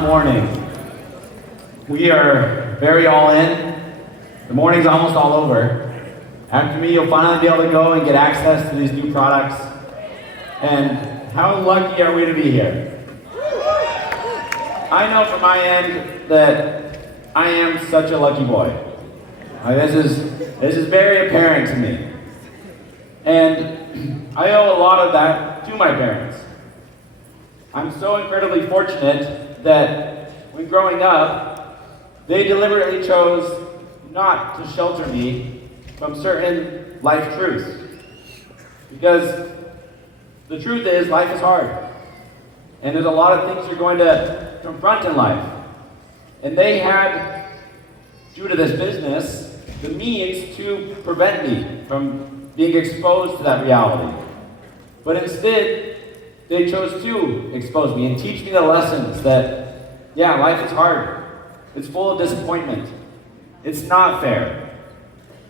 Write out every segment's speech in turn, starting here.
morning. We are very all in. The morning's almost all over. After me, you'll finally be able to go and get access to these new products. And how lucky are we to be here? I know from my end that I am such a lucky boy. This is very apparent to me. And I owe a lot of that to my parents. I'm so incredibly fortunate that when growing up, they deliberately chose not to shelter me from certain life truths. Because the truth is, life is hard. And there's a lot of things you're going to confront in life. And they had, due to this business, the means to prevent me from being exposed to that reality. But instead, they chose to expose me and teach me the lessons that, yeah, life is hard. It's full of disappointment. It's not fair.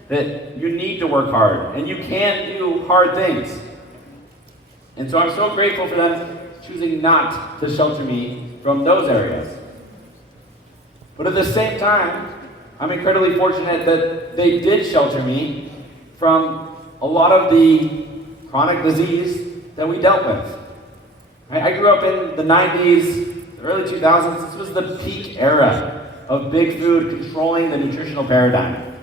That you need to work hard, and you can do hard things. And so I'm so grateful for them choosing not to shelter me from those areas. But at the same time, I'm incredibly fortunate that they did shelter me from a lot of the chronic disease that we dealt with. I grew up in the 90s, the early 2000s. This was the peak era of big food controlling the nutritional paradigm.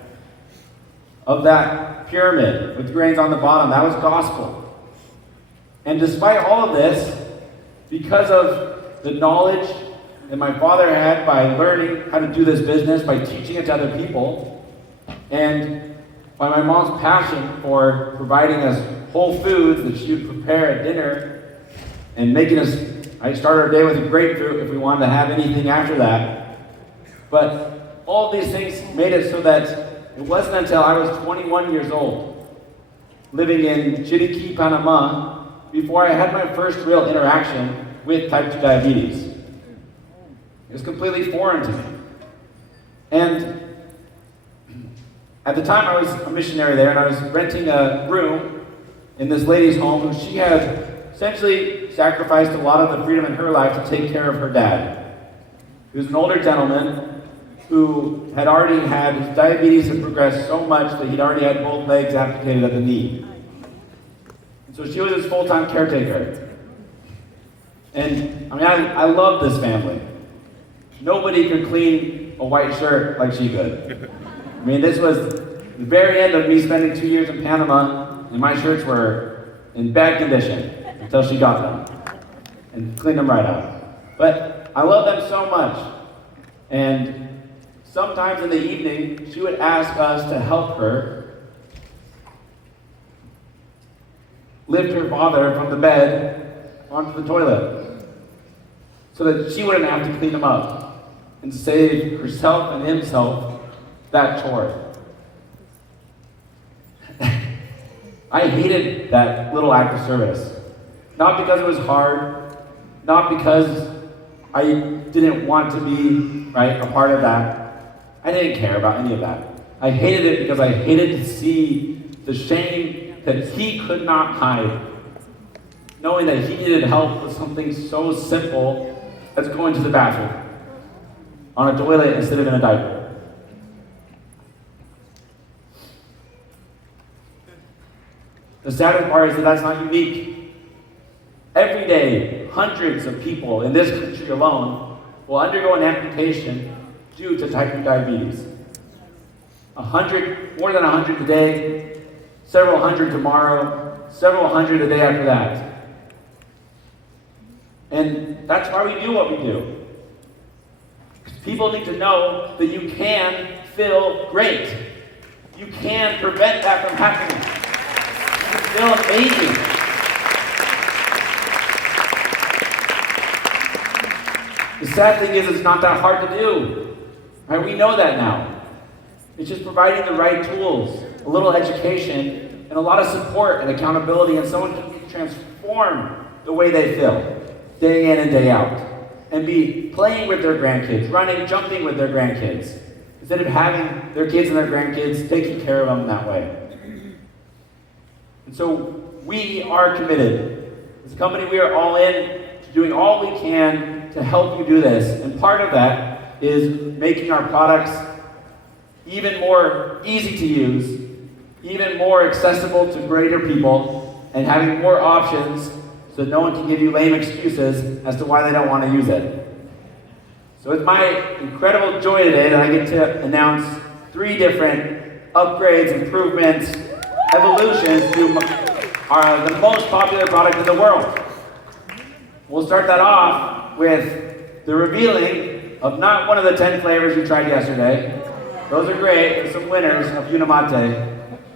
Of that pyramid with grains on the bottom, that was gospel. And despite all of this, because of the knowledge that my father had by learning how to do this business, by teaching it to other people, and by my mom's passion for providing us whole foods that she would prepare at dinner, and making us, I started our day with a grapefruit if we wanted to have anything after that. But all of these things made it so that it wasn't until I was 21 years old, living in Chiriquí, Panamá, before I had my first real interaction with type 2 diabetes. It was completely foreign to me. And at the time I was a missionary there, and I was renting a room in this lady's home who she had essentially sacrificed a lot of the freedom in her life to take care of her dad. He was an older gentleman who had already had, his diabetes had progressed so much that he'd already had both legs amputated at the knee. And so she was his full-time caretaker. And I love this family. Nobody could clean a white shirt like she could. This was the very end of me spending 2 years in Panama, and my shirts were in bad condition until she got them and cleaned them right out. But I love them so much. And sometimes in the evening, she would ask us to help her lift her father from the bed onto the toilet so that she wouldn't have to clean him up and save herself and himself that chore. I hated that little act of service. Not because it was hard, not because I didn't want to be, a part of that. I didn't care about any of that. I hated it because I hated to see the shame that he could not hide, knowing that he needed help with something so simple as going to the bathroom on a toilet instead of in a diaper. The saddest part is that that's not unique. Every day, hundreds of people in this country alone will undergo an amputation due to type 2 diabetes. 100, more than 100 today, several hundred tomorrow, several hundred a day after that. And that's why we do what we do. People need to know that you can feel great. You can prevent that from happening. You can feel amazing. The sad thing is it's not that hard to do. We know that now. It's just providing the right tools, a little education, and a lot of support and accountability, and someone can transform the way they feel day in and day out. And be playing with their grandkids, running, jumping with their grandkids, instead of having their kids and their grandkids taking care of them that way. And so we are committed. As a company, we are all in to doing all we can to help you do this. And part of that is making our products even more easy to use, even more accessible to greater people, and having more options so no one can give you lame excuses as to why they don't want to use it. So it's my incredible joy today that I get to announce 3 different upgrades, improvements, evolutions to the most popular product in the world. We'll start that off with the revealing of not one of the 10 flavors you tried yesterday. Those are great, there's some winners of Unimate.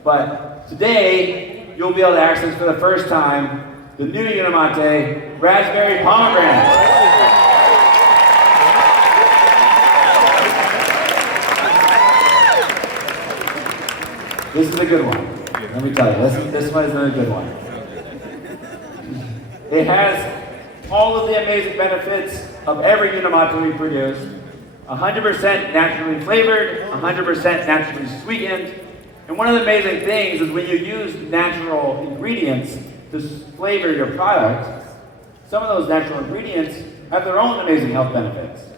But today, you'll be able to access for the first time the new Unimate Raspberry Pomegranate. This is a good one. Let me tell you, this one is a good one. It has all of the amazing benefits of every Unimate we produce. 100% naturally flavored, 100% naturally sweetened. And one of the amazing things is when you use natural ingredients to flavor your product, some of those natural ingredients have their own amazing health benefits.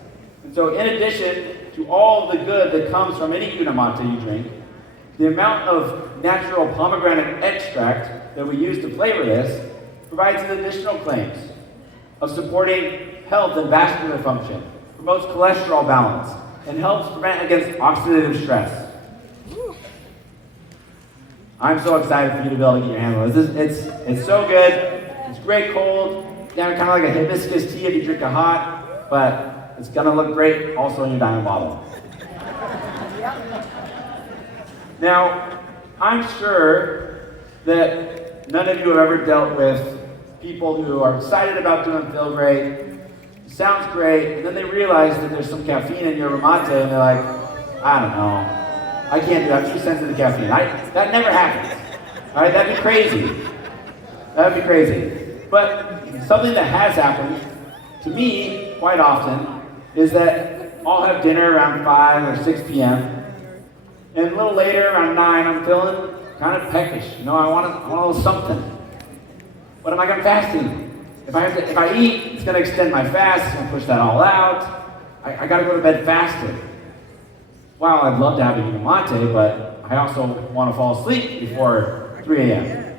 And so in addition to all the good that comes from any Unimate you drink, the amount of natural pomegranate extract that we use to flavor this provides an additional claims of supporting health and vascular function, promotes cholesterol balance, and helps prevent against oxidative stress. I'm so excited for you to be able to get your hand on this. It's so good. It's great cold. Yeah, kind of like a hibiscus tea if you drink it hot, but it's gonna look great also in your diamond bottle. Now, I'm sure that none of you have ever dealt with people who are excited about doing feel great, sounds great, and then they realize that there's some caffeine in your mate, and they're like, I don't know, I can't do that, I'm too sensitive to caffeine. That never happens. All right, that'd be crazy. That'd be crazy. But something that has happened to me quite often is that I'll have dinner around 5 or 6 p.m. And a little later, around 9, I'm feeling kind of peckish. You know, I want a little something. But I'm like, I'm fasting. If I eat, it's going to extend my fast. It's going to push that all out. I got to go to bed fasted. Wow, I'd love to have a Unimate, but I also want to fall asleep before 3 a.m.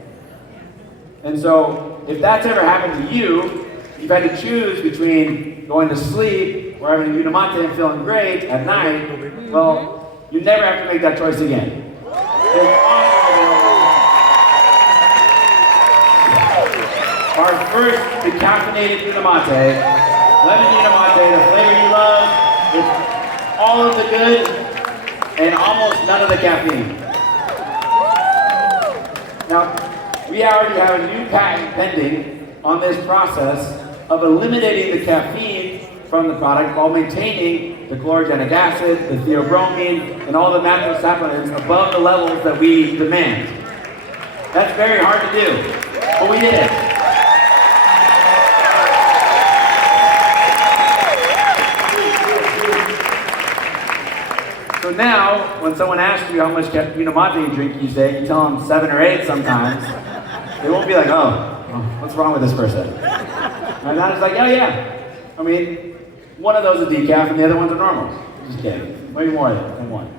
And so, if that's ever happened to you, you've had to choose between going to sleep or having a Unimate and feeling great at night, well, you never have to make that choice again. Our first decaffeinated Unimate, lemon Unimate, the flavor you love, with all of the good and almost none of the caffeine. Now, we already have a new patent pending on this process of eliminating the caffeine from the product while maintaining the chlorogenic acid, the theobromine, and all the macrosaponins above the levels that we demand. That's very hard to do, but we did it. So now, when someone asks you how much Unimate you drink each day, you tell them 7 or 8 sometimes, they won't be like, oh, what's wrong with this person? And I'm just like, oh yeah. I mean, one of those is decaf and the other one's a normal. Just kidding. Maybe more than one.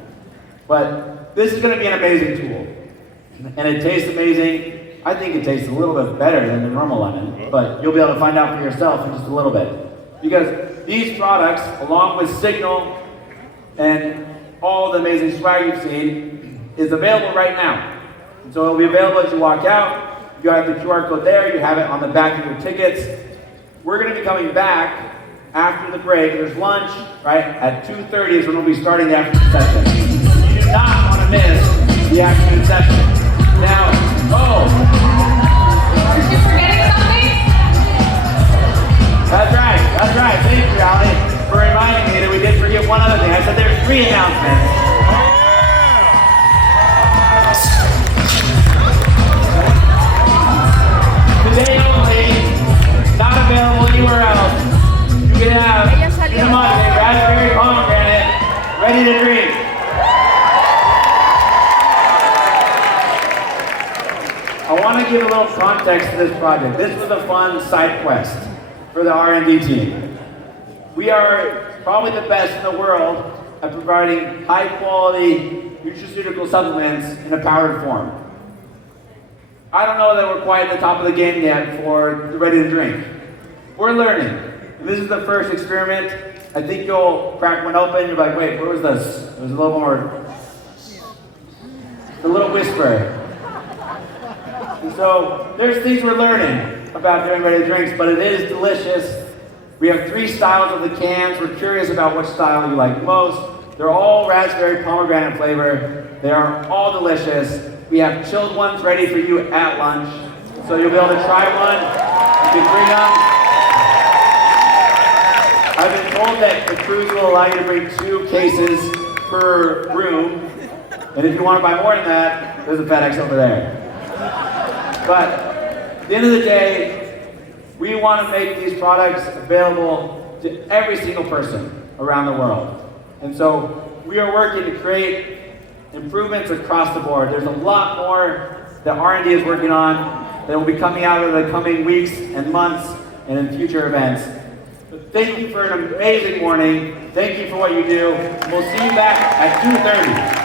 But this is going to be an amazing tool. And it tastes amazing. I think it tastes a little bit better than the normal lemon, but you'll be able to find out for yourself in just a little bit. Because these products, along with Signal and all the amazing swag you've seen, is available right now. And so it'll be available as you walk out. You have the QR code there. You have it on the back of your tickets. We're going to be coming back after the break. There's lunch, right? At 2:30 is when we'll be starting the afternoon session. You do not want to miss the afternoon session. Now, Are you forgetting something? That's right. Thank you, Allie, for reminding me that we did forget one other thing. I said there's 3 announcements. Today only, not available anywhere else. You can have Unimate Raspberry Pomegranate ready to drink. I want to give a little context to this project. This was a fun side quest for the R&D team. We are probably the best in the world at providing high-quality nutraceutical supplements in a powdered form. I don't know that we're quite at the top of the game yet for the ready-to-drink. We're learning. And this is the first experiment. I think you'll crack one open, you're like, wait, where was this? It was a little more, a little whisper. And so, there's things we're learning about doing ready-to-drinks, but it is delicious. We have 3 styles of the cans. We're curious about which style you like most. They're all raspberry pomegranate flavor. They are all delicious. We have chilled ones ready for you at lunch. So you'll be able to try one. You can bring them. I've been told that the cruise will allow you to bring 2 cases per room. And if you want to buy more than that, there's a FedEx over there. But at the end of the day, we want to make these products available to every single person around the world. And so we are working to create improvements across the board. There's a lot more that R&D is working on that will be coming out over the coming weeks and months and in future events. But thank you for an amazing morning. Thank you for what you do. And we'll see you back at 2:30.